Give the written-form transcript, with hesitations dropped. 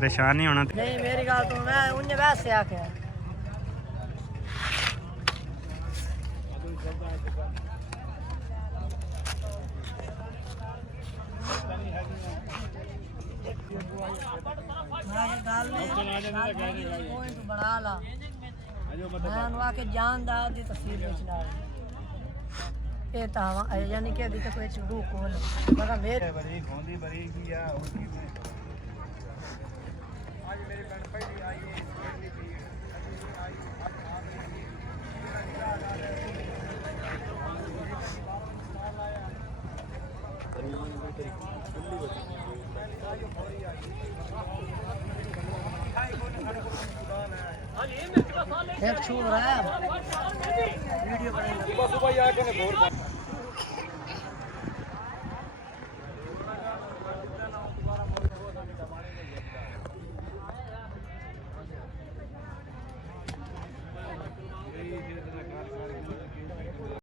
परेशान नहीं होना। नहीं मेरी गल तो मैं उन्हें वैसे आख्या बना ला मैं आके जान दा दी तस्वीर विच ला ये तावा यानी कि अभी तक कोई चुड़ू कोल मगर मेरे बड़ी होंदी बड़ी की आ होगी आज मेरी बहन पहली आई है पहली भी आई एक छू रहा है वीडियो बनाएगा सुबह सुबह आके ने भोर